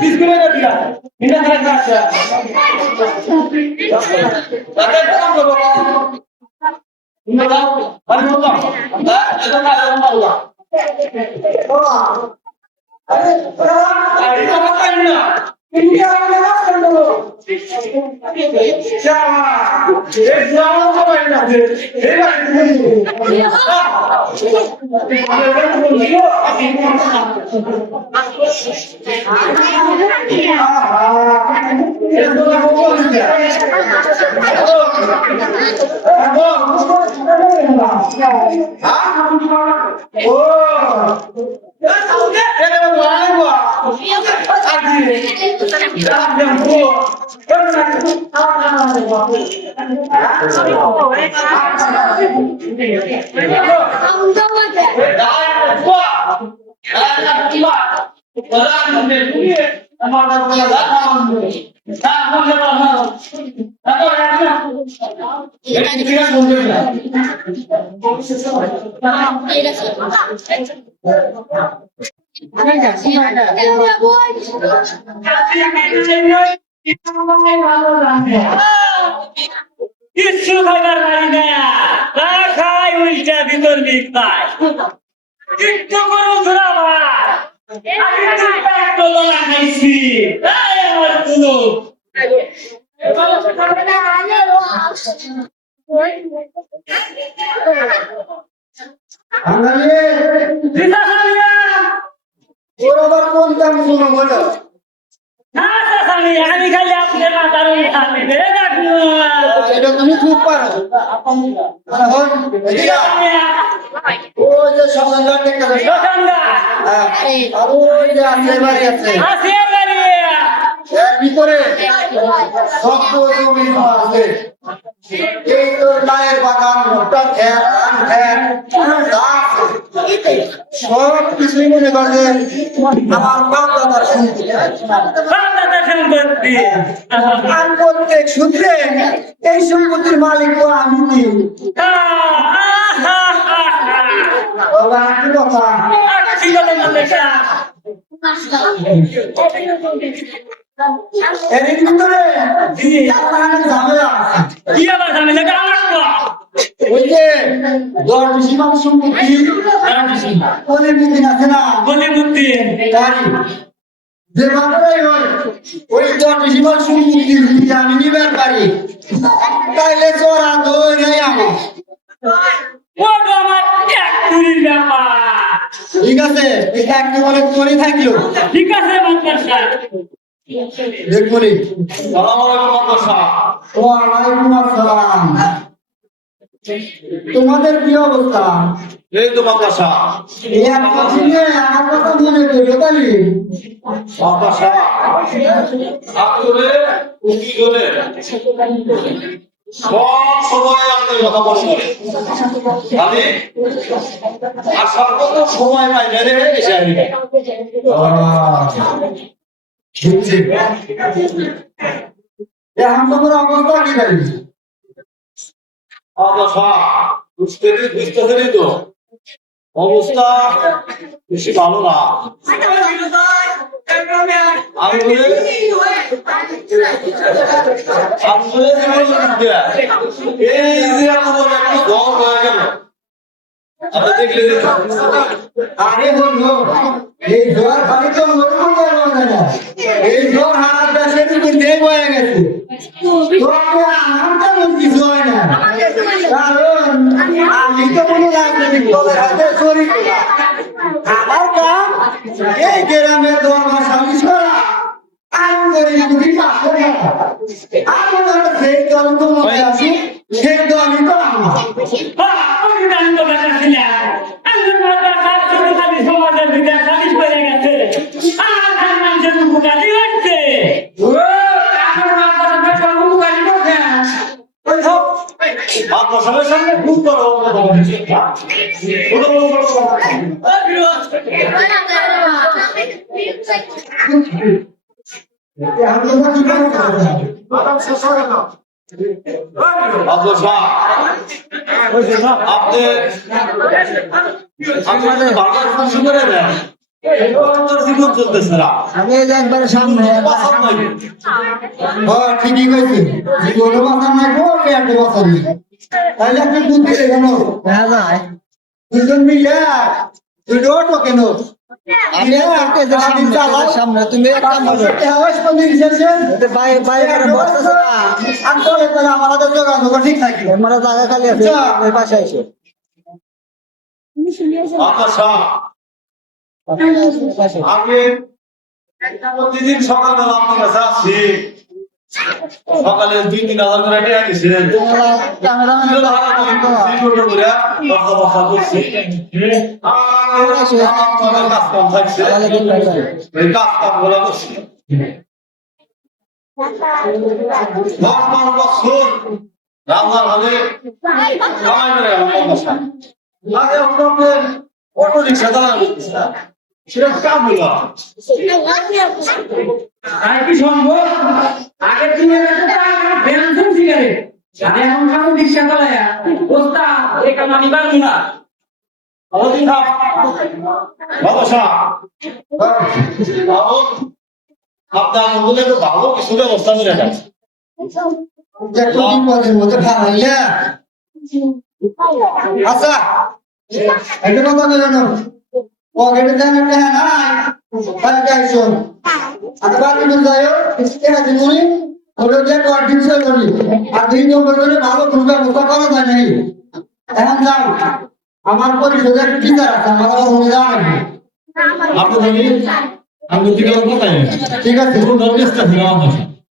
Biskuit ada tidak? Ini ada kasih. Ada kamu berapa? Ini tahu. Ada berapa? Enggak, ada tahu lah. Ada apa ini? Ini ada apa dulu? Siapa? Siapa apa ini? কিছু খাইবার পারি না, তা খাই উল্টা ভিতর বিকায়। একটু করো ধরাবার, আমি তো একটু দলা খাইছি, তাই আমার কোনো। দিদা সালিয়া, ওর আবার কোন কাম শুনো বলো? না সালি, আমি খালি আপনার মাথার উঠানি দে রাখবো। এটা তুমি খুব পারো। ওই যে সকালটা একটা আর ওই যে আছে বাড়ি আছে এর ভিতরে শক্ত জমি আছে। এই তোর মায়ের বাগান ভুট্টা খেত ধান খেত সব কিছুই মনে করে আমার বাপ দাদার সম্পত্তি। আর প্রত্যেক সূত্রে এই সম্পত্তির মালিক আমি। কথা এর ভিতরে ঝামেলা কি আবার ঝামেলা ওই যে সীমান্ত সম্পত্তি অলিমুদ্দিন আছে না? অলিমুদ্দিন যে বাংলায় হয় ওই সীমান্ত সম্পত্তি যদি আমি নিবার পারি তাইলে চড়া ধরে আমার ঠিক আছে। এটা একেবারে চলে থাকলো। ঠিক আছে দেখবনি তোমাদের কি অবস্থা? এই তো বাতাসা আমার কথা মনে করবে তাহলে বাতাসা আসলে উকি করে সব সময় আমাদের কথা বলে আমি আসার কত সময় পাই না রে এসে আমি তোমার অবস্থা কি ভাই? বাতাসা বুঝতে তো অবস্থা বেশি ভালো না। আরে বলবো এই জ্বর খালি তো এই জ্বর হারা দেশের মধ্যে বয়ে গেছে। আমার তেমন কিছু হয় না, কারণ আমি তো কোনো রাজনৈতিক দলের হাতে শরীর। আমার কাম এই গ্রামের দরবার সালিশ করা, আইন করে যদি সেই দল তো মনে আছি সেই দলই তো আমার। সমাজের ভিতরে সালিশ করে গেছে আর মানুষের উপকারী হচ্ছে। সবার সামনে খুব বড় আপনি বারবার খুশি করে দেন। তোর জীবন চলতেছে না আমি এই যে একবারে সামনে বাঁচার নাই ঠিকই কইছি জীবনে বাঁচার নাই গো পেটে বাঁচার নেই তাহলে আপনি বুদ্ধি কেন দেখা যায় দুজন মিলে দুটো অটো কেন আমি সামনে তুমি একটা ঠিক থাকি আমার জায়গা খালি আছে পাশে এসে আচ্ছা আমি প্রতিদিন সকালবেলা আপনার কাছে আসছি সকালে 2-3 হাজার করে টাকা দিচ্ছেন কাজ কাম থাকছে এই কাজ কাম গুলো করছি 10-12 বছর রান্নার হলে কামাই করে আমার বাসা আগে আপনাদের অটো রিক্সা চালানো সেটা কাম হলো আর কি সম্ভব আগে তুমি বেঞ্চন সিগারেট এখন খাবো রিক্সা চালায়া বস্তা এই কাম আমি পারবো না অবধি থাক বাবাসা আপনার মধ্যে একটু ভালো কিছু ব্যবস্থা করে দেন বিপদের মধ্যে ফালাইলে আচ্ছা একটা কথা বলো পকেটে দেন একটা নাই তাহলে যাইছো আর বাকি তো যাইও এটা দিমুনি ওটা যে কোয়ার্টিং সেল করি আর 2 নম্বর করে ভালো ঘুরবে ব্যবস্থা করা যায় নাই এখন যাও আমার পরিষদের টিচার আছে আমার ওখানে যাও নাকি আপনি বলি আমি দিকে কোথায় ঠিক আছে কোন দরকার আছে আমার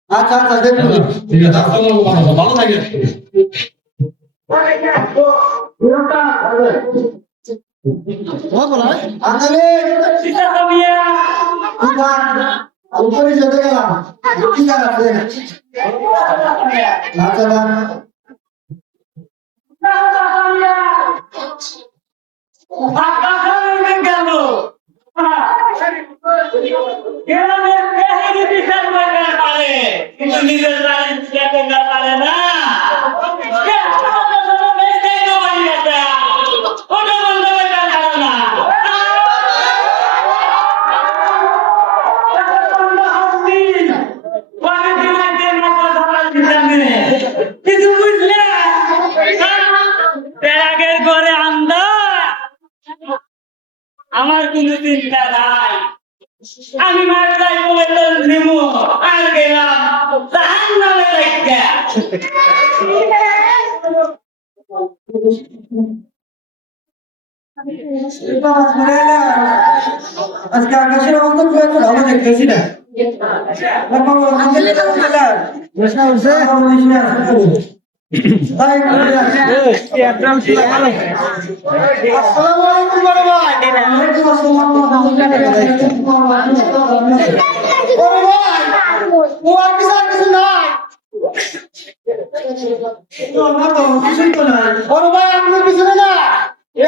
আচ্ছা আচ্ছা দেখুন ঠিক আছে আসসালামু ভালো থাকেন আঙ্গালে সিটা কমিয়া আমি পরিষদে গেলাম টিচার আছে আচ্ছা কিন্তু নিজের পারে না কিছু বুঝলে আগের ঘরে আন্দা আমার কোন চিন্তা নাই আমি মার যাই বলে তোর নিমু আর গেলাম জাহান নামে দেখা আজকে আকাশের অবস্থা খুব একটা ভালো দেখতেছি না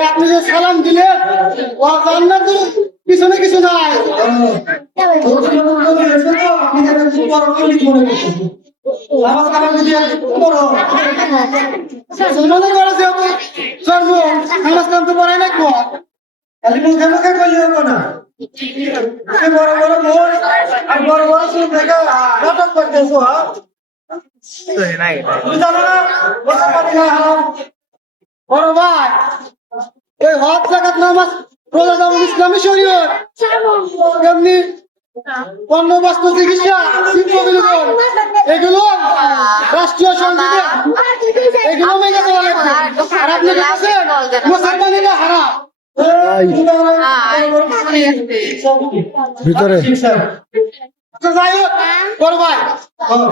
আপনি যে সালাম দিলেন পিছনে কিছু নাই বড় বড় বোন আর বড় বড় চুল দেখে নাটক করতেছো জানো না বড় ভাই এই হক জাকাত নামাজ রোজা যেমন ইসলামী শরীয়ত তেমনি পণ্য বস্ত্র চিকিৎসা শিল্প বিনোদন এগুলো রাষ্ট্রীয় সংসদে এগুলো মেনে চলা লাগবে আর আপনি বলছেন মুসলমানেরা হারাম ভিতরে যাই হোক বড় ভাই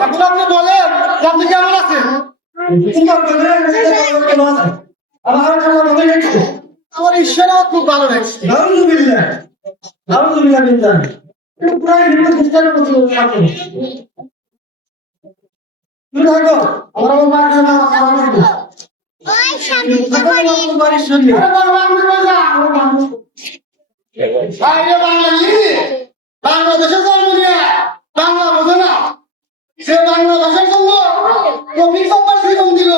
এখন আপনি বলেন যে আপনি কেমন আছেন আমার ঈশ্বর খুব ভালো লাগছে আলহামদুলিল্লাহ আলহামদুলিল্লাহ প্রায় হিন্দু খ্রিস্টানের মতো থাকো তুমি থাকো আমার মার জন্য বাংলাদেশের জন্ম নিয়ে বাংলা বোঝে না সে বাংলা ভাষার জন্য কবি সম্পার জীবন দিল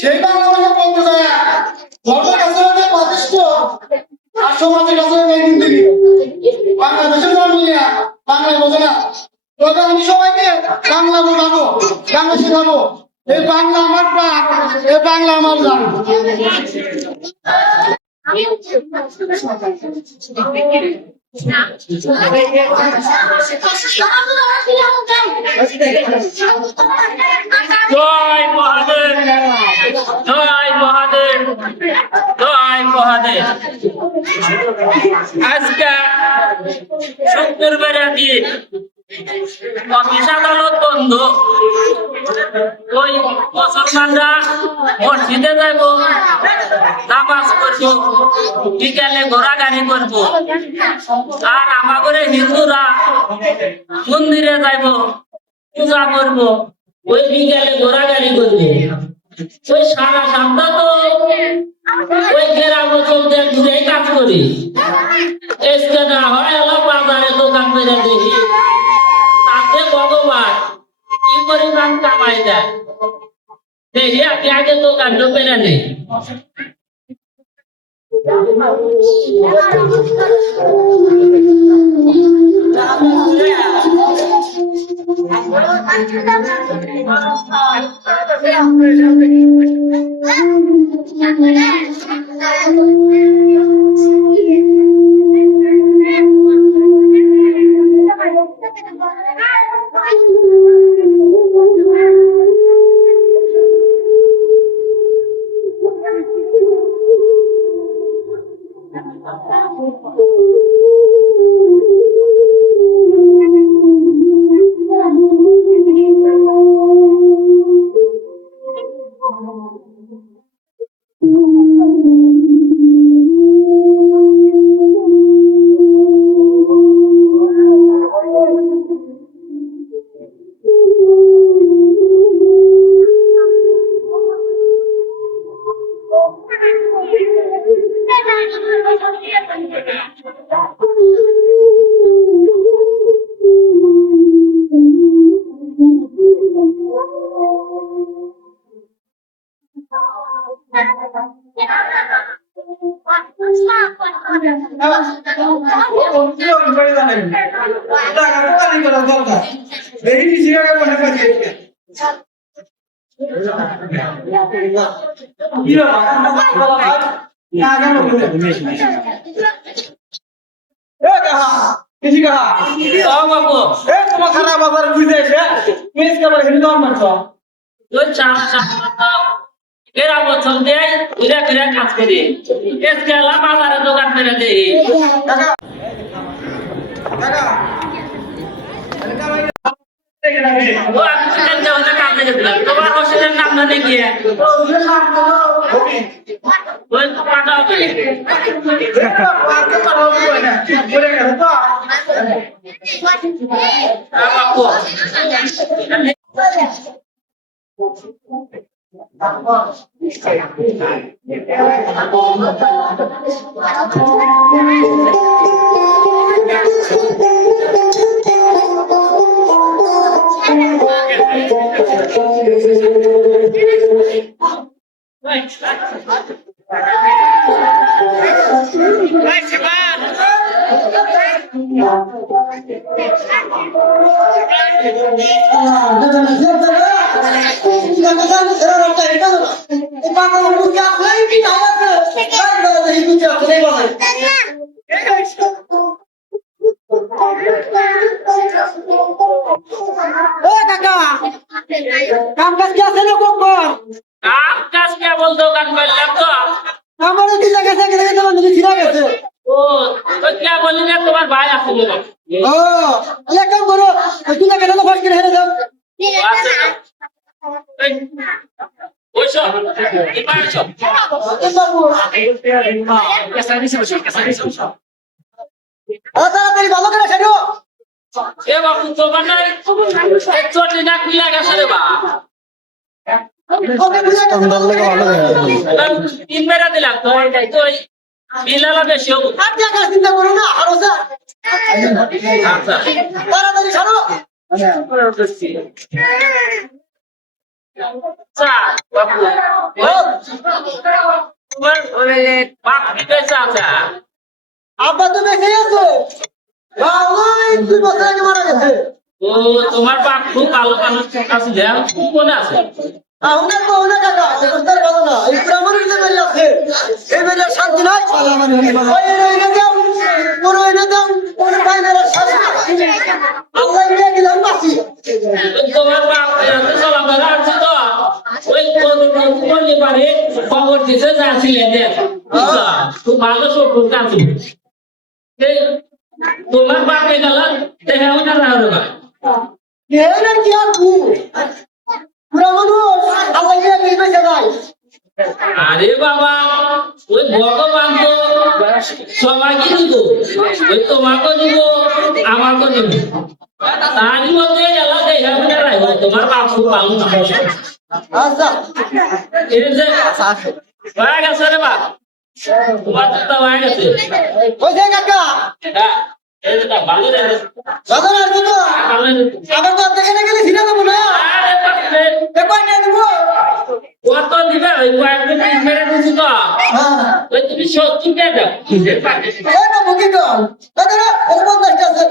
সেই বাংলা ভাষা বলতে যায় ধর্মের কাছে প্রতিষ্ঠ আর সমাজের কাছে এই দিদি বাংলাদেশের জন্মিয়া বাংলায় বোঝে না তবে আমি সবাইকে বাংলা বোঝাবো বাংলা শেখাবো এই বাংলা আমার প্রাণ এই বাংলা আমার জান জয় মহাদেব, জয় মহাদেব, জয় মহাদেব। আজকে শুক্রবারের দিন অফিস আদালত বন্ধ। ওই মুসলমানরা মসজিদে যাইব, নামাজ করবো, বিকালে ঘোরাঘুরি করবো। আর আমাদের হিন্দুরা মন্দিরে যাইব, পূজা করবো, ওই বিকালে ঘোরাঘুরি করবে। ওই সারা সপ্তাহ তো ওই গ্রাম অঞ্চল ঘুরে কাজ করি। এসকে না হয় এলাম বাজারে দোকান বেঁধে দেখি, তাতে ভগবান কি পরিমাণ কামাই দেয় দেখি। আমি আগে দোকানটা বেড়ে নেই। এরা বছর দেয় ঘুরে ঘুরে কাজ করি, বাজারে দোকান করে দেই। তোমার ওষুধের নাম না দেখিয়ে তোমার ভাই আছে ভালো করে সেটা এ বাবু তোমার না চটি না কুলা গেছে রে বা তিন বেড়া দিলাম তো তো বিলালা বেশি হবো চিন্তা করো না আরো তাড়াতাড়ি ছাড়ো বাবু তোমার বাপ কি পেয়েছে আচ্ছা আব্বা তো বেঁচে আছে ওই 2 বছর আগে মারা গেছে ও তোমার বাপ খুব ভালো মানুষ আছে দেন কোন আছে আহুনা কোনা কাকা অবস্থার ভালো না এই প্রামাণিক যে বেরিয়ে আছে এই বেরিয়ে শান্তি নাই ওই এনে দাও পুরো এনে দাও কোন বাইনারা শাসন আল্লাহ নিয়ে গেলাম বাসি তোমার বাপ এত চলাফেরা আছে তো ওই কোন পারে খবর দিতে যাচ্ছিলেন দেখ খুব ভালো সবুজ কাছে তোমার বাপে গেল দেখা না রাখো না এনে কি আপু পুরো মানুষ আল্লাহ নিয়ে গেলে বেঁচে যায় আরে বাবা ওই ভগবান তো সবাইকে দিব ওই তোমাকে দিব আমাকে দিব তারই মধ্যে এলা দেখা না রাখো তোমার বাপ খুব ভালো মানুষ আচ্ছা এই যে ভাই গেছে রে বাপ তোমার তো ভাই গেছে ওই যে কাকা হ্যাঁ এই যে ভালো রে দাদা আর দিব আবার তো দেখে গেলে ফিরে দেবো না আরে বাপ রে পেপার নিয়ে দিব কত দিবে ওই কয়েকদিন মেরে দিছি তো হ্যাঁ ওই তুমি 70 টাকা দাও ওই না মুখি তো দাদা এর 50 আছে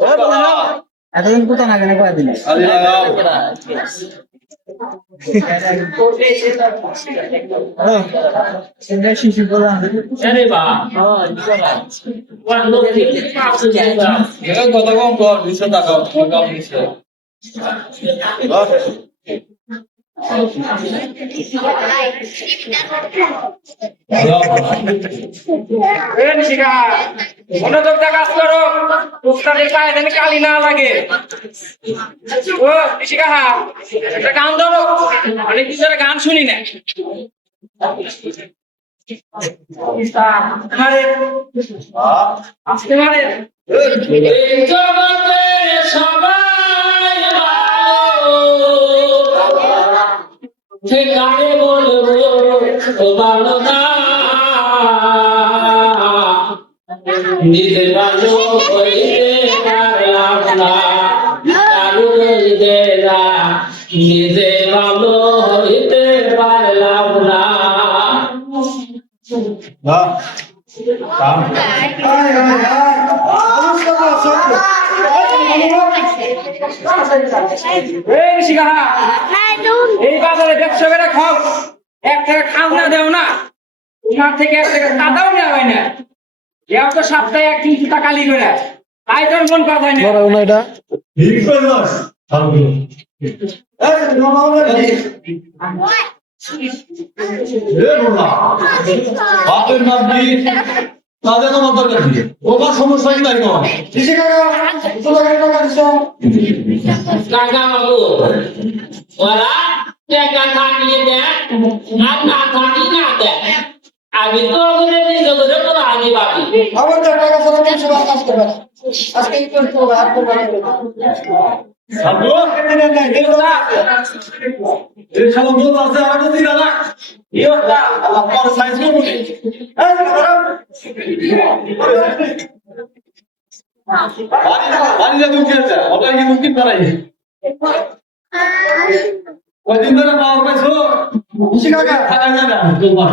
ধরো আবার এতদিন কোথা না কেন কয়েকদিন আরে লাগাও শিশু বললাম আরে বাপ কোন লোক ঠিক পাঁচশো টাকা এর কথা কম কর 200 টাকা কম নিছে বাস মনোযোগটা কাজ করো উস্তাদের পায়ে যেন কালি না লাগে ও শিখা একটা গান ধরো অনেক কিছু গান শুনি না আজকে মারে জগতের সবাই ভালো ঠিকানে বলবো ভালো না নিজের ভালো হইতে পারলাম না কারো হইতে না নিজে ভালো হইতে পারলাম না হ্যাঁ কাম এই বাজারে ব্যবসা করে খাও এক টাকা খাজনা দেও না তোমার থেকে এক টাকা কাদাও নেওয়া হয় না এও তো সপ্তাহে একদিন জুতা কালি করে তাই তোর মন কথা হয় না ঠিক করলাস এই নমালে রে বলা বাপের নাম কি তাদের নাম দরকার কি ওবার সমস্যা কি নাই কোন শিশু কাকা তোলা কাকা দিছো কাকা বাবু ওরা টাকা থাকলে দেখ আর না থাকলে না দেখ আমি তো ওদের নিজে করে তো আগে পাবি আবার তো টাকা সব কিছু কাজ করবে না আজকে কি করতে হবে আর করবে না সাবু এই সব বল আছে আর তো দিলা না ইও না আল্লাহ পরে সাইজ করব এই বাড়ি যা দুঃখ আছে ওটা কি মুমকিন বানাই কদিন ধরে পাওয়ার পাইছো শিশু কাকা থাকা যায় না তোমার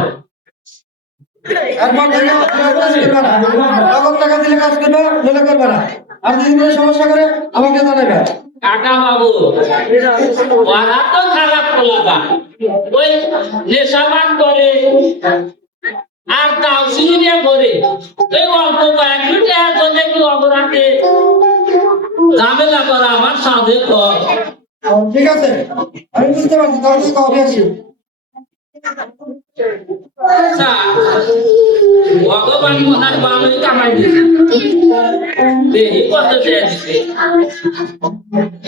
একবার দিলে কাজ করবে না নগদ টাকা দিলে কাজ করবে নলে করবে না আর যদি কোনো সমস্যা করে আমাকে জানাবে কাকা বাবু ওরা তো খারাপ পোলাপা ওই নেশাবান করে আর তাও সিরিয়া করে ওই অল্প কয়েকটু টাকার জন্য একটু অপরাধে ঝামেলা করা আমার সাথে কর ঠিক আছে আমি বুঝতে পারছি তাহলে তো কবে আছি আচ্ছা ভগবান মহান ভালোই কামাই দিছে দেখি কত টাকা দিছে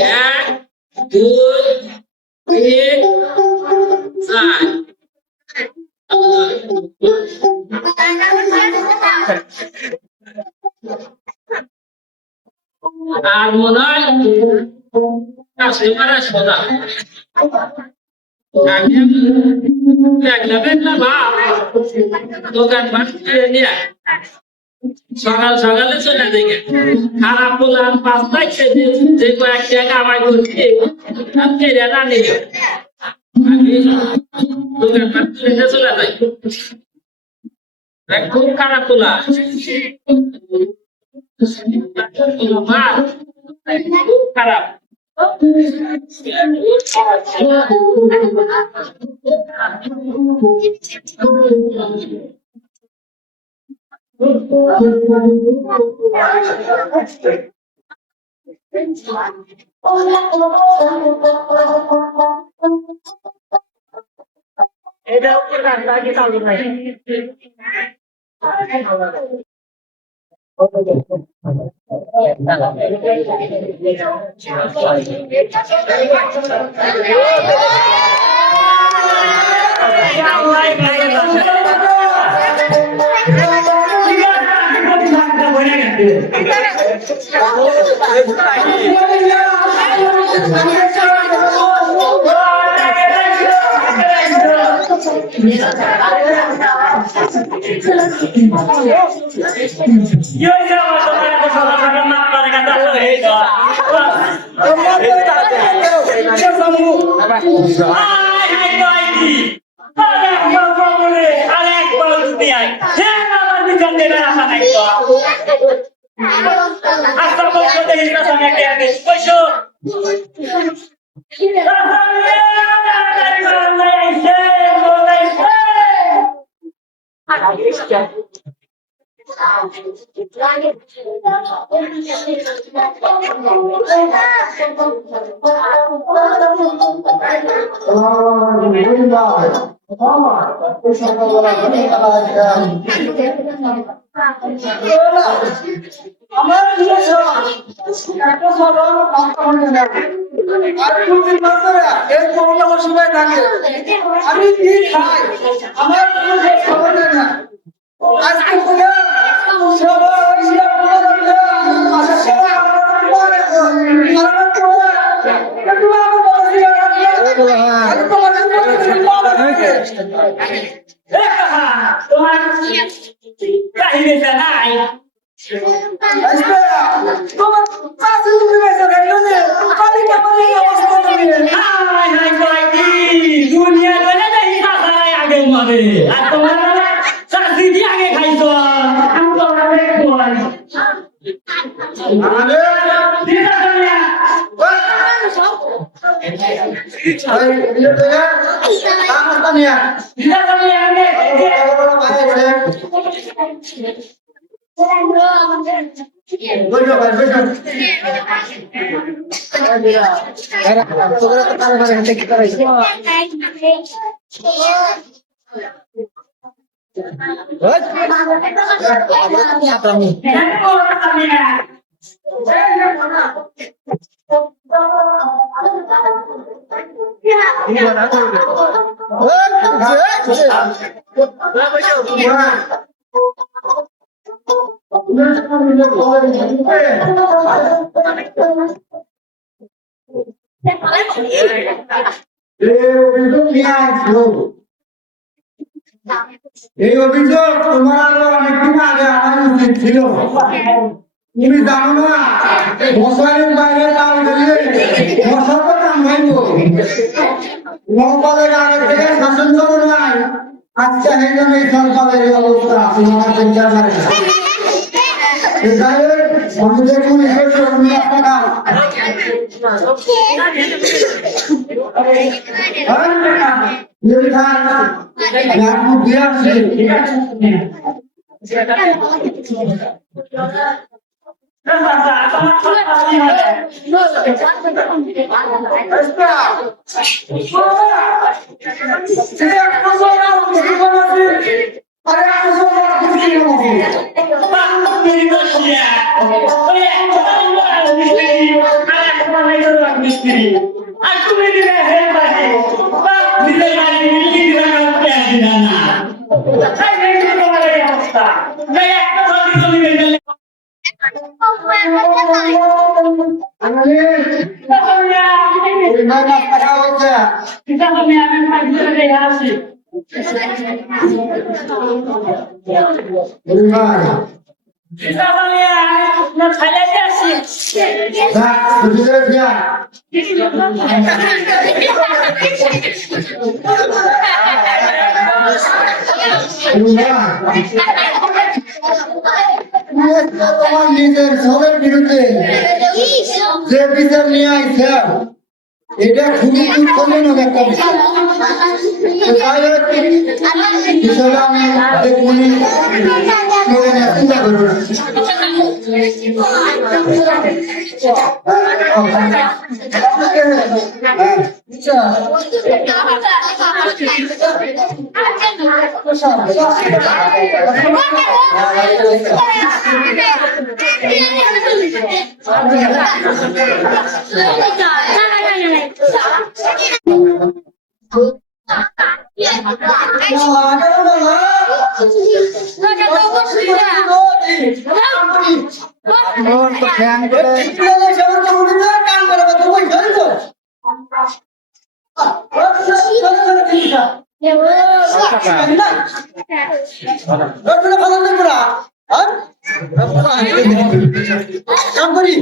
1 2 3 আর মনে হয় কাস্টমার আসবো না সকাল সকালে চলে দেখে খারাপ বললাম 5 খেতে যে কয়েক টাকা আমায় করছে আমি রানি আমি দোকান পাট ছেড়ে চলে যাই খুব খারাপ তোলা খুব খারাপ এটা উপর রাস্তা কি চালু নাই আমার একটা সাধারণ আর দুদিন ধরে এই করোনা অসুবিধায় থাকে আমি কি খাই আমার কোনো খবর নেই না আজকে থেকে সবাই শিয়া করে দিলে আশা সবাই আমরা পরে কারণ তো একটু আমি বলছি আমি তো তোমার কাহিনীটা নাই তোমার কাছে তুমি বেঁচে থাকলে না আমি কেমন এই অবস্থা নিয়ে হাই হাই কয়টি দুনিয়া ধরে দেখি সাসাই আগে মরে আর তোমার চাষি কি আগে খাইছো আমি তো আগে খাই আরে দিদা চলিয়া এই দিলে কাম করনিয়া দিদা চলিয়া আগে বইলো ভাই বইলো তোরা তো কারে কারে হাতে কি করাইছ এই অভিযোগ তোমার আরো অনেকদিন আগে আমার উচিত ছিল তুমি জানো না মশারির বাইরে তাও দিলে মশার তো কামড়াইব মহপালের আগে থেকে শাসন করো নাই আচ্ছা এই জন্য এই সরকারের এই অবস্থা তোমার চিন্তা করে না আমি দেখুন অবস্থা তোমার নিজের ছেলের বিরুদ্ধে যে বিচার নিয়ে আইছে এটা খুবই দুঃখজনক একটা বিষয় তাই বিষয়টা আমি দেখুনি চিন্তা করবো না কাম করি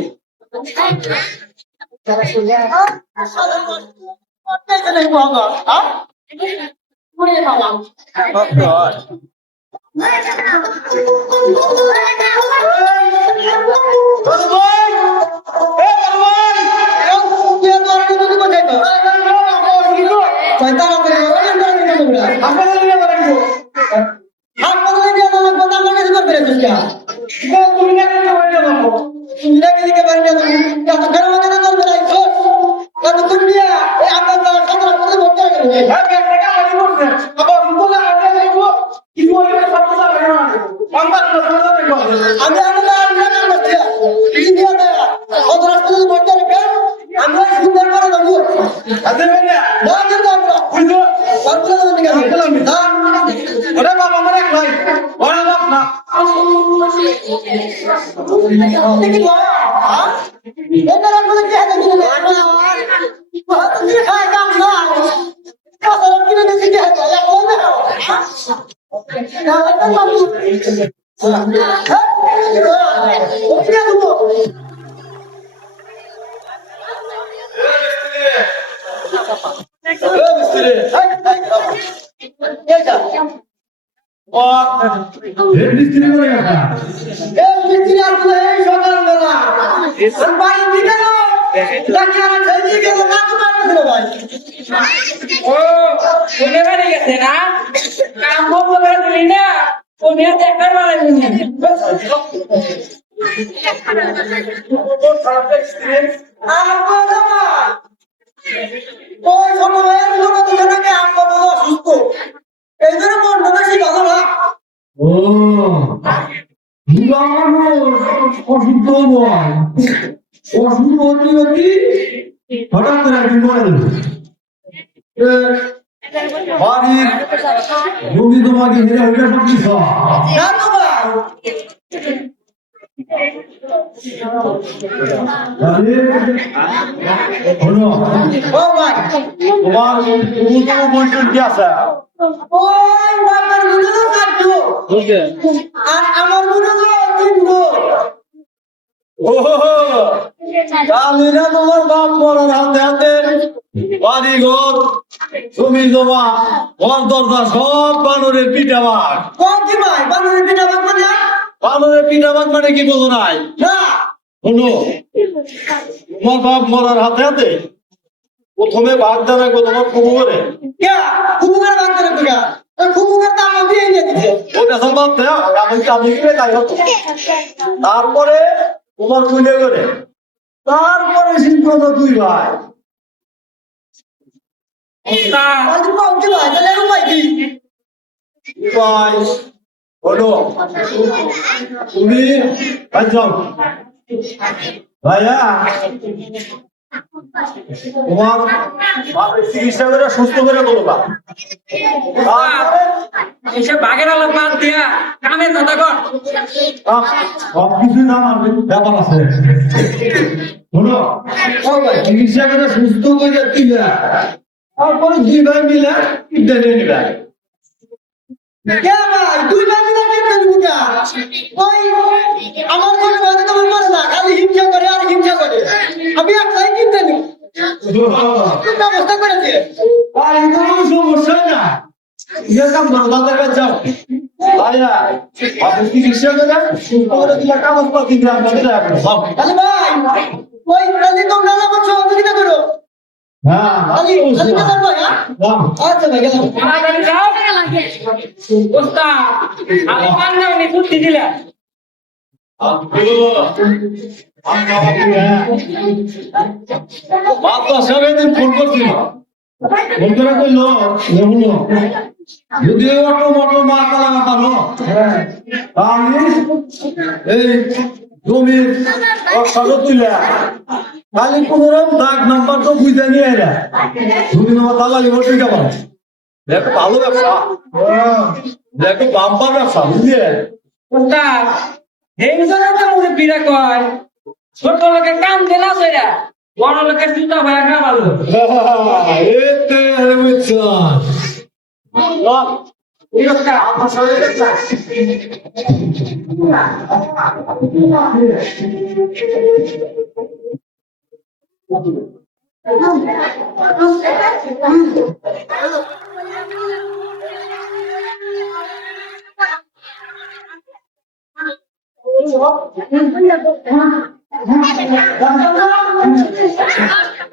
হঠাৎ করে একদিন মরে গেল বাড়ির জমি তোমাকে হেরে হেরে সব কিছু তোমার বয়সের কি আছে আর আমার মনে কালিনা তোমার বাপ মরার হাতে হাতে বাড়ি ঘর জমি জমা ঘর দরজা সব বানরের পিঠা ভাগ কি ভাই বানরের পিঠা ভাগ মানে বানরের পিঠা ভাগ মানে কি বোঝো নাই না শোনো তোমার বাপ মরার হাতে হাতে প্রথমে ভাগ দেওয়া তোমার কুকুরে কুকুরের ভাগ দেওয়া পিঠা কুকুরের দাম দিয়ে দিয়েছে ওটা সব বাদ দেওয়া আমি তাই হতো তারপরে তোমার বুঝে করে তারপরে সিদ্ধান্ত দুই ভাই হলো তুমি ভাইয়া তোমার বাপের চিকিৎসা করে সুস্থ করে তোলবা। তারপরে এসব বাঘের আলাপ বাদ দিয়া কামের কথা কর। সবকিছুই নাম আমি ব্যাপার আছে। শোনো, চিকিৎসা করে সুস্থ করে দিলা, তারপরে দুই ভাই মিলে কিডনি নিয়ে নিবা। কে ভাই তুই বাকি না কেন বুঝা ওই আমার ছোট ভাই তো তোমার করে না খালি হিংসা করে আর হিংসা করে আমি একলাই কিনতে নি তুমি ব্যবস্থা করে দিয়ে আর এই কোনো সমস্যা না, ইয়ে কাম করো, তাদের কাছে যাও। ভাইয়া, আপনি চিকিৎসা করে সুস্থ করে দিলা, কাগজপত্র দিয়ে আপনাদের রাখবেন। তাহলে ভাই ওই কাজে তোমরা আমার সহযোগিতা করো হ্যাঁ, খালি খালি কথা কই হ্যাঁ আচ্ছা ভাই গেলাম তাড়াতাড়ি যাও। ওস্তাদ, আমি পাঞ্জাবি কুর্তি দিলা। ফোন করছিল, ফোন করে কইলো যদি অটো মোটর মা চালানো পারো তাহলে এই জমির কাগজ তুলে খালি কোন দাগ নাম্বার তো বুঝে নিয়ে এরা জমি নাম্বার দালালি ভর্তি কেমন দেখো, ভালো ব্যবসা, দেখো বাম্পার ব্যবসা, বুঝলে? ওস্তাদ, এই জন্য তো মুরব্বীরা কয় ছোট লোকের কাম দেনা কইরা বড় লোকের জুতা ভাড়া খাওয়া ভালো। এতে আরে বুঝছো এই ওস্তাদ, আমার শরীরে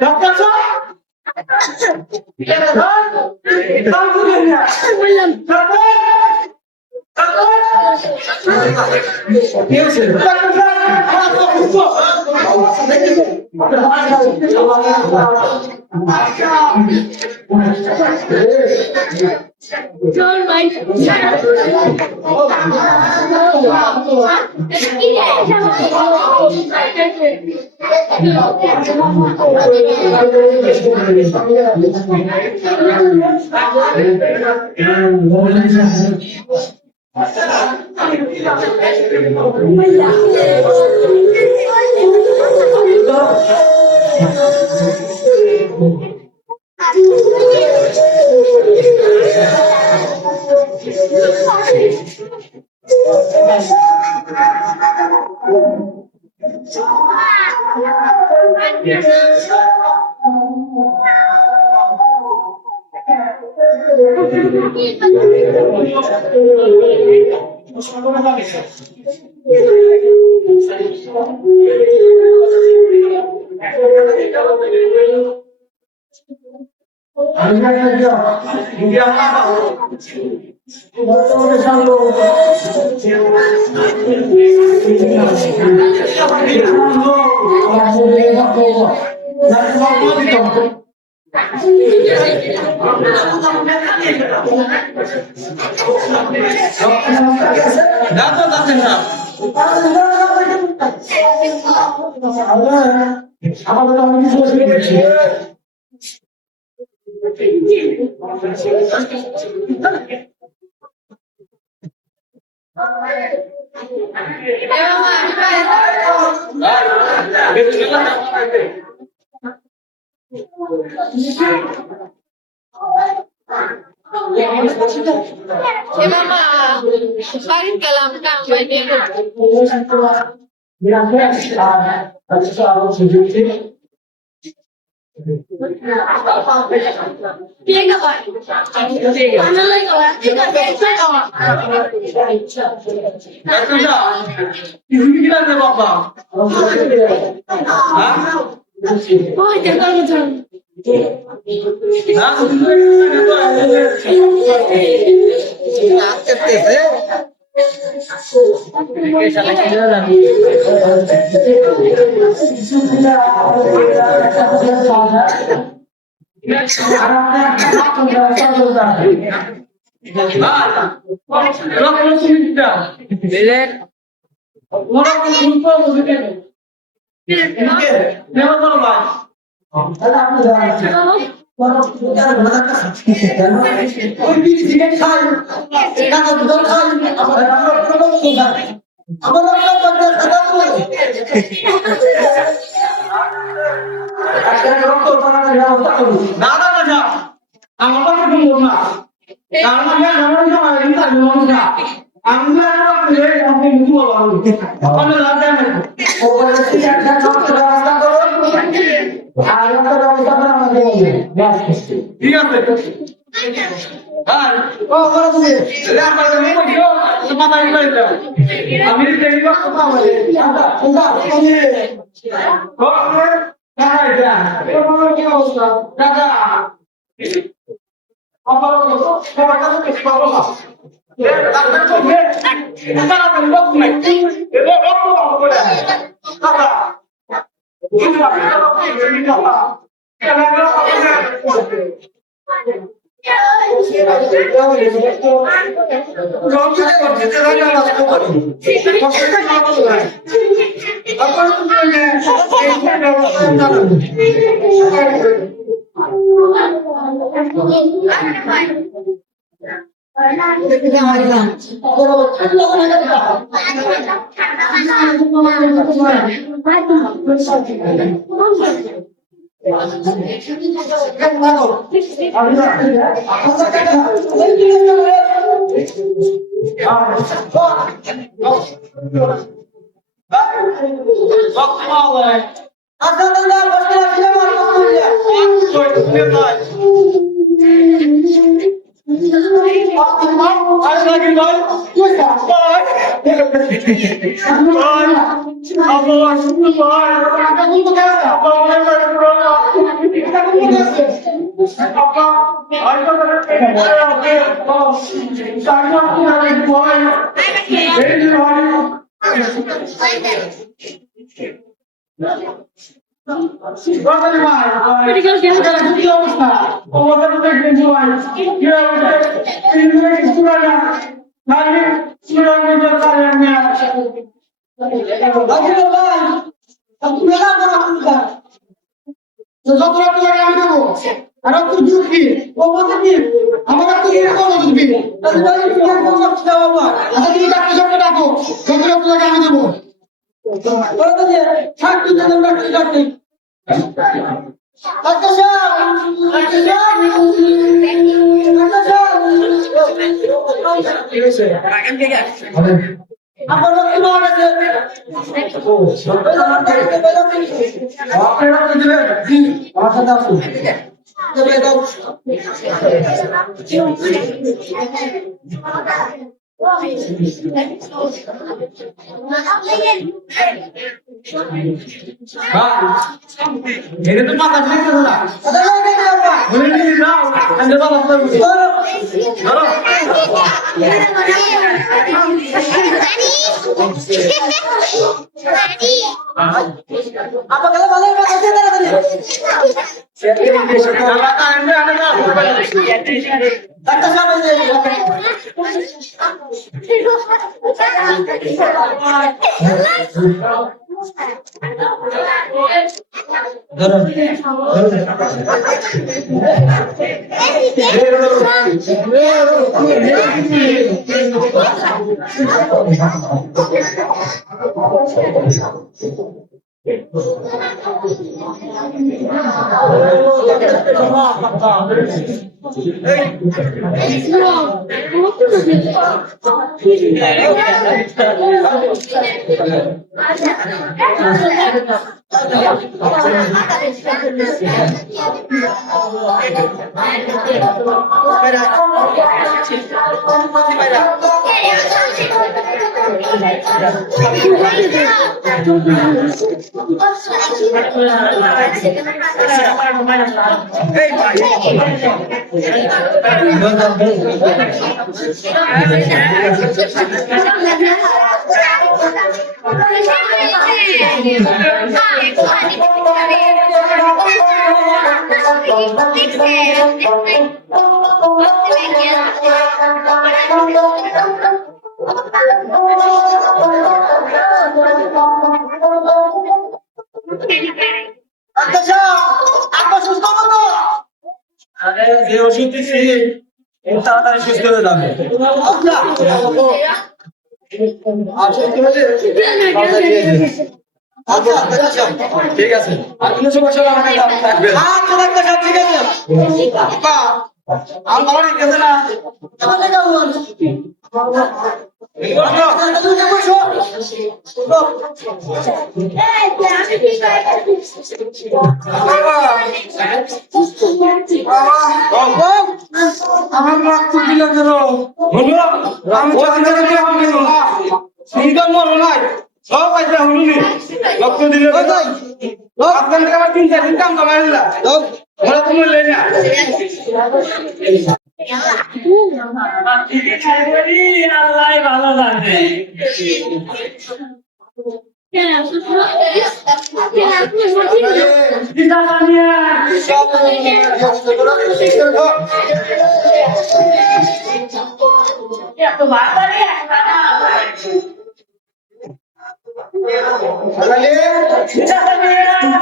ডাক্তার চল ভাই mama balik kalam kam ini dia nggak pak mana lagi orang tiga saya oh jangan betul ওই বিড়ি সিগারেট খাই টাকা দুধ খাই আমার না না না না আমার কাছে বলবো না কারণ আমি আমার সময় কিন্তু আমি বলবো না আমি না করে আমি কিছু বলবো আমি লাগে না ঠিক আছে আর ও বড় তুমি আমি ট্রেনিং করতে পারবো কি অবস্থা দাদা আমার সবার কাছে কিছু পাবো না তারপরে তো তাড়াতাড়ি লোক নাই এটা রক্ত বন্ধ করে দাদা এটা তো মাথা ঠিক আছে না বলে নিয়ে যাও আমি বাবা ধরো আচ্ছা যে ওষুধ দিচ্ছি তাড়াতাড়ি সুস্থ হয়ে যাবে। আচ্ছা আচ্ছা আচ্ছা আচ্ছা ঠিক আছে, আর কোনো সমস্যা হলে আমাকে থাকবে। আচ্ছা ডাক্তার সাহেব ঠিক আছে বাবা আর ভালো লাগছে না তুমি বসো বাবা আমার রক্ত দিলে কেন বলো, আমি চাঁদা দিয়ে আমি সুন্দর মরো নাই সব আইসা হুলুনি রক্ত দিলে ওই তাই আপনার কাছে আমার 3-4 দিন কাম কামাইলা তো ওরা তুমি লই না আল্লাহ ভালো জানে। পিতা সামিয়া, এত বাড়াবাড়ি পিতা সামিয়া, সামিয়া,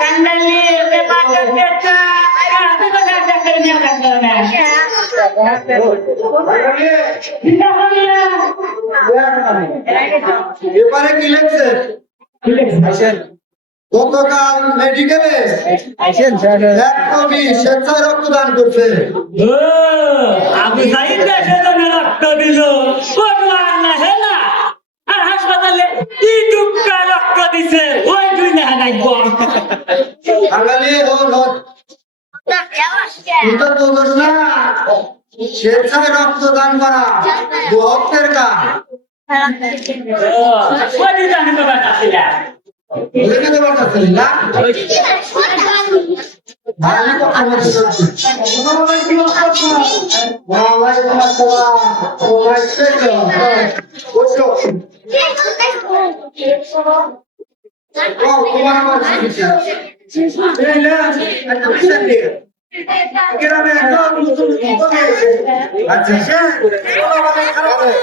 কান্দালি বেপার করতে আমি তো ডাক্তার করে নিয়ে ডাক্তার না পিতা সামিয়া, এবারে কি লেগছে গতকাল মেডিকেলে এক কবি স্বেচ্ছায় রক্তদান করছে ও আবু সাইদ দেশে তো রক্ত দিল ভগবান না হে না আর হাসপাতালে কি টুকা রক্ত দিছে ওই দুই না নাইব বাঙালি উত্তর প্রদেশ না স্বেচ্ছায় রক্তদান করা ভক্তের কাজ ওই দুই জানি তো বাটা ছিল বুঝে দেবার কাছে না ভালো তো আমার ওয়ালাইকুম আসসালাম বসো তোমার আমার চিকিৎসা এই না একটা বিষয় নিয়ে গ্রামে একদম নতুন কমে গেছে আচ্ছা সে আমাদের খারাপ হয়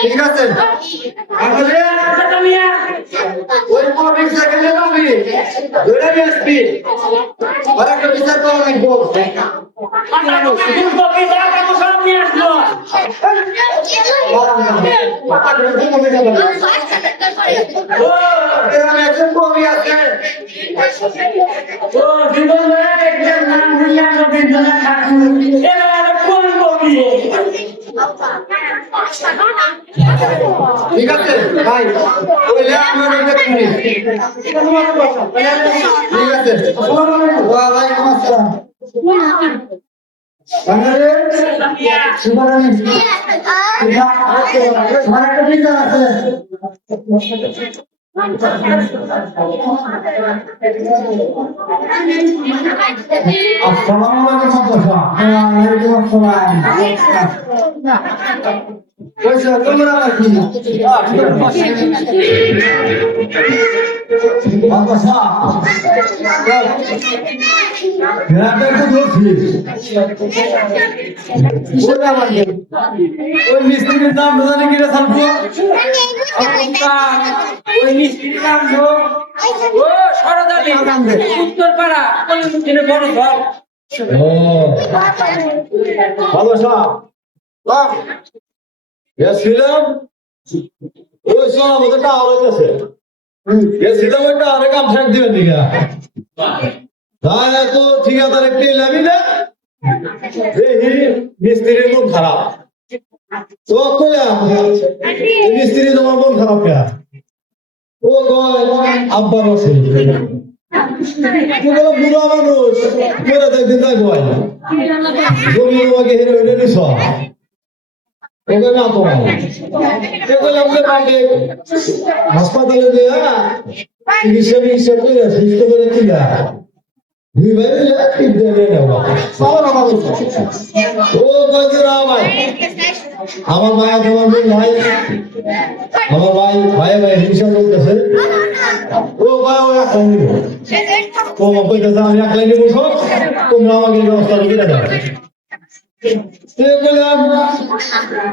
ঠিক আছে সামিয়া ওই পাবলিক সেকেন্ডে যাবি ধরে নিয়ে আসবি আর একটা বিচার করা লাগবো আমরা কুকুর কপি দাঁড়া সব নিয়ে আসলো ও গ্রামে একজন কবি আছে ও জীবন ধরে দেখবেন নাম হইয়া রবীন্দ্রনাথ ঠাকুর এবার কোন কবি ঠিক আছে ভাই ওইলে আমার দেখবি ঠিক আছে ওয়ালাইকুম আসসালাম বাঙালি সামিয়া সুবরানি তোমার একটা বিচার আছে আসসালামু আলাইকুম ওয়ালাইকুম আসসালাম কইছো তোমরা কি বাবা গ্রামে তো ধরছি, ওটা মানে ওই মিস্ত্রির নাম জানি কিনা থাকবো। ওই মিস্ত্রির নাম ও সরদালি উত্তরপাড়া কলিমুদ্দিনের বড় ঘর ও ভালো সাহেব বাপ গেছিলাম ওই সময় আমাদের টাকা হইতেছে, গেছিলাম ওই টাকা কাম শেখ দিবেন দিঘা তাই তো ঠিকাদার একটু এলামি না এই মিস্ত্রির মন খারাপ তো কইলাম এই মিস্ত্রি তোমার মন খারাপ কে ও কয় আব্বার অসুখ কি বলো বুড়ো মানুষ মেরে দেখতে তাই কয় জমি তোমাকে হেরে হেরে নিছ ওকে না তো কইলাম যে বাপে হাসপাতালে দিয়ে চিকিৎসা করে সুস্থ করে দিলা দুই ভাই মিলে টিপ দিয়ে নেওয়া ও গজরা ভাই আমার ভাই তোমার ভাই আমার ভাই হিসাব করতেছে ও ভাই ও এক লাইন নিব ও কইতেছে আমি এক লাইন নিব সব তোমরা আমাকে ব্যবস্থা করে দাও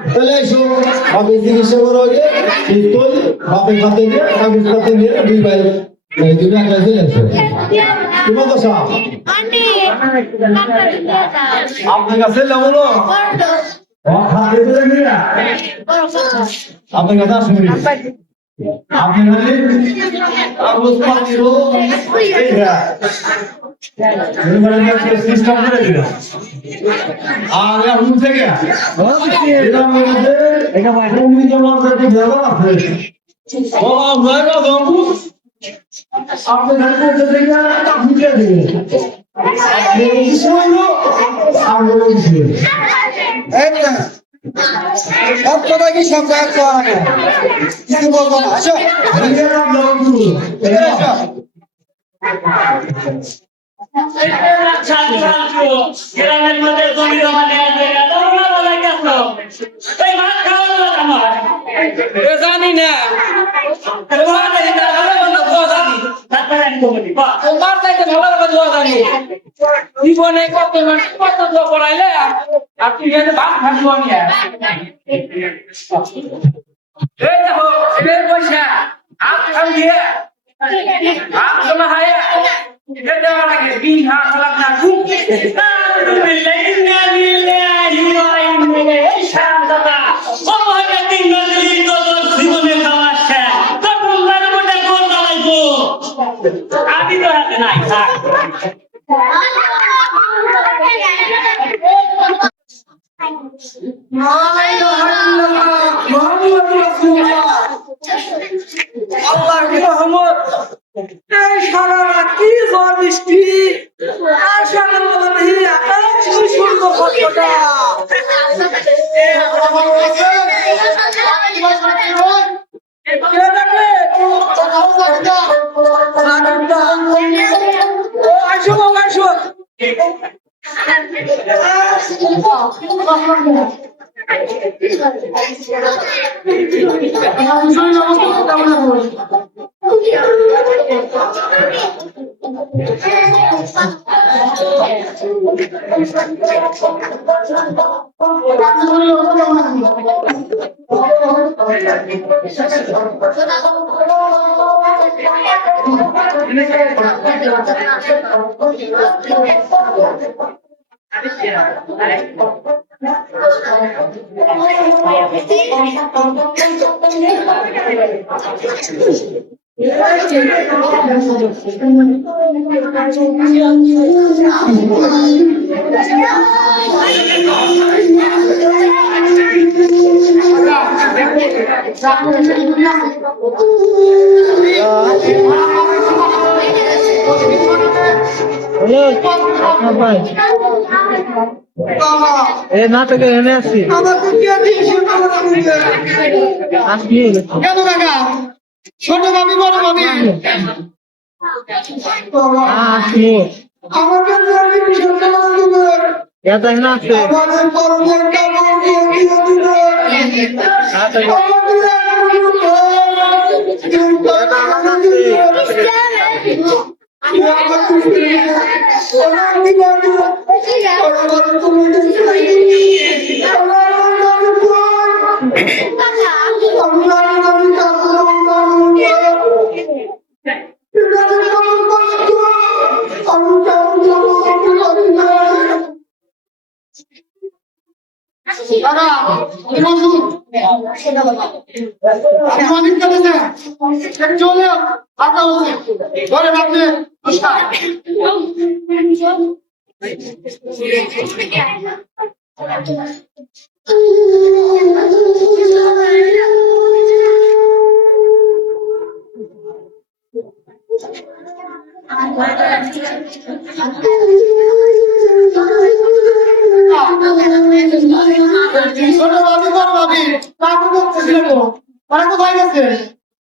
তাহলে এসো বাপের চিকিৎসা করা আগে পিস্তল বাপের হাতে দিয়ে কাগজ হাতে নিয়ে দুই ভাই দুটো এক লাইন চলে আসো তোমার তো সাপ আপনার কাছে লেবল আপনার কাছে আসুন আপনি সিস্টেম করে দিলেন আর এখন থেকে আপনারা কি সব জায়গায় কিছু বলবো না আসো গ্রামের মধ্যে জমি জমা দেওয়া জায়গা তোমরা বলে গেছো এই ভাত খাওয়া যাবে আমার জানি না তোমার এটা ভালো মন্দ খাওয়া জানি তারপরে আমি কমনি বা তোমার চাইতে ভালো ভালো দোয়া জানি জীবনে কত দোয়া পড়াইলে আর তুই এনে ভাত খাবো আমি এই দেখো এর পয়সা আপ খাম দিয়ে আপ তোমার হায়া এটা দেওয়া লাগে বিন হাত লাগনা খুব তুমি লেগিনা বিল্লাহি ওয়া ইন্না এই শান্ততা ওমাকে তিন দিন তোর জীবনে খাওয়া শেষ তো তোমার মধ্যে কোন লাগাইবো আমি তো হাতে নাই থাক আল্লাহর রহমত এই সারা রাত কি ঝড় বৃষ্টি আর সারা মনে আকাশ শুষ্ক কতটা কে ডাকলে ও আসো বাবা আসো নাটকে এনে আসছি কেন কাকা ছোট ভাবি বড় ভাবি আমাকে চলে ঘরে ভাবলে ছোট ভাবি বড় ভাবি কাকু করতেছিল তো ওরা কোথায় গেছে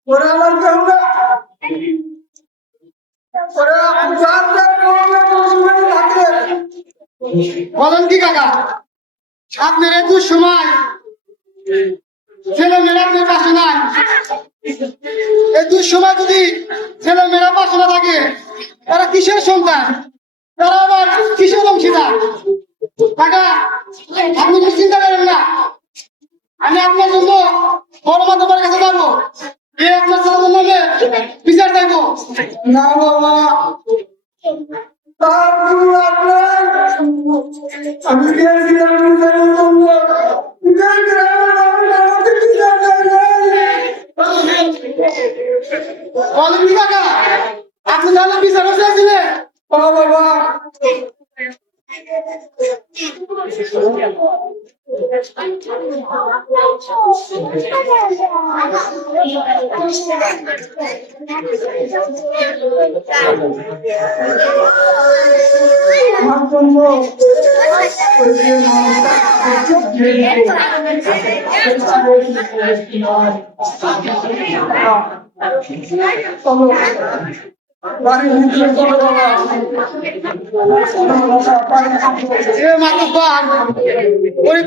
ওরা আমার কেউ না বলেন কি কাকা আপনার এত সময় ছেলে মেয়েরা আপনার পাশে নাই এই দুঃসময় যদি ছেলে মেয়েরা পাশে না থাকে তারা কিসের সন্তান তারা আবার কিসের অংশীদার কাকা আপনি কি চিন্তা করেন না আমি আপনার জন্য বড় মাধ্যমের কাছে যাবো এই আপনার ছেলেদের নামে বিচার চাইবো না বাবা আমি বলেন কি কাকা আপনি তাহলে বিচার চাইছিলেন বাবা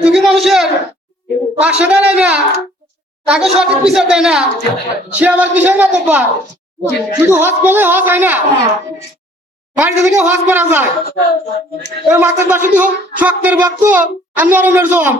দুঃখী মানুষের পাশে দাঁড়ায় না তাকে সঠিক বিচার দেয় না সে আবার কিসের মাতব্বর শুধু হজ করলে হজ হয় না বাড়িতে থেকে হজ করা যায় ওই মাতব্বর শুধু শক্তের ভক্ত আর নরমের জন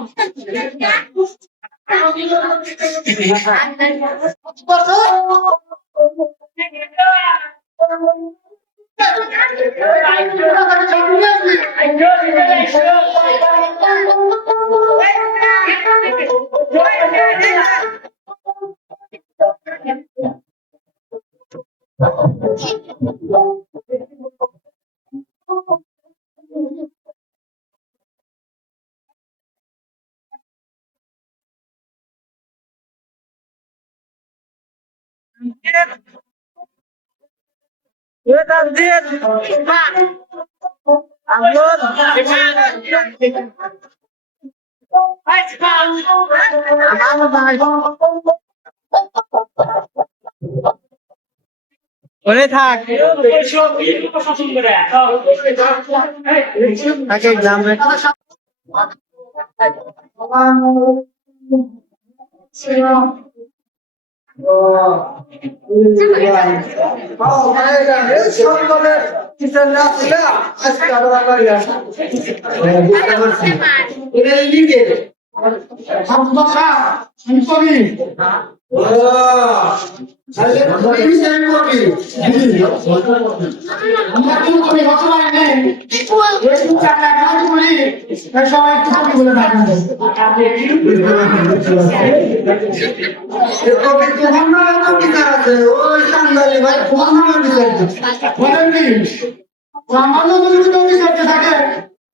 ওরে থাক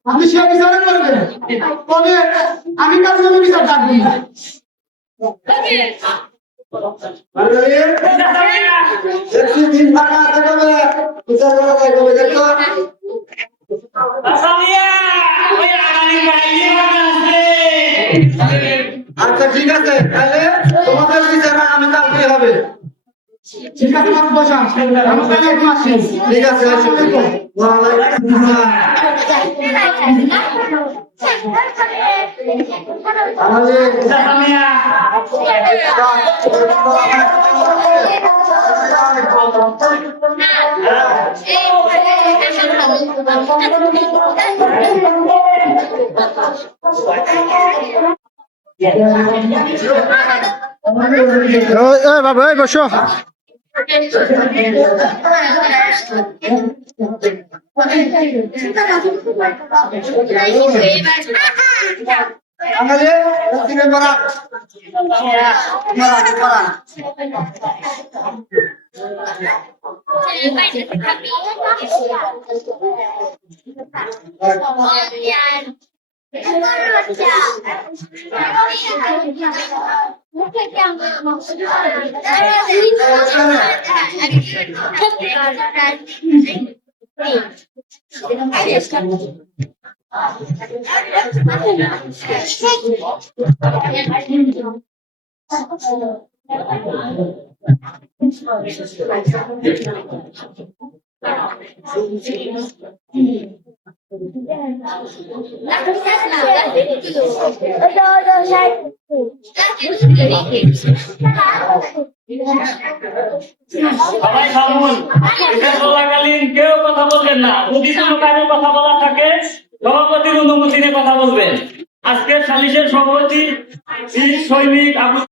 আপনি সে বিচার করবেন তবে আমি কার জন্য বিচার থাকবো না আচ্ছা ঠিক আছে তাহলে তোমাদের বিচার আমি কালকে হবে ঠিক আছে মানুষ বসা আমি তাহলে একটু আসি ঠিক আছে বাবা বসো সবাই থামুন। এটা চলাকালীন কেউ কথা বলবেন না। যদি কোনো কারো কথা বলা থাকে সভাপতির অনুমতি নিয়ে কথা বলবেন। আজকের সালিশের সভাপতি শ্রী সৈনিক আবু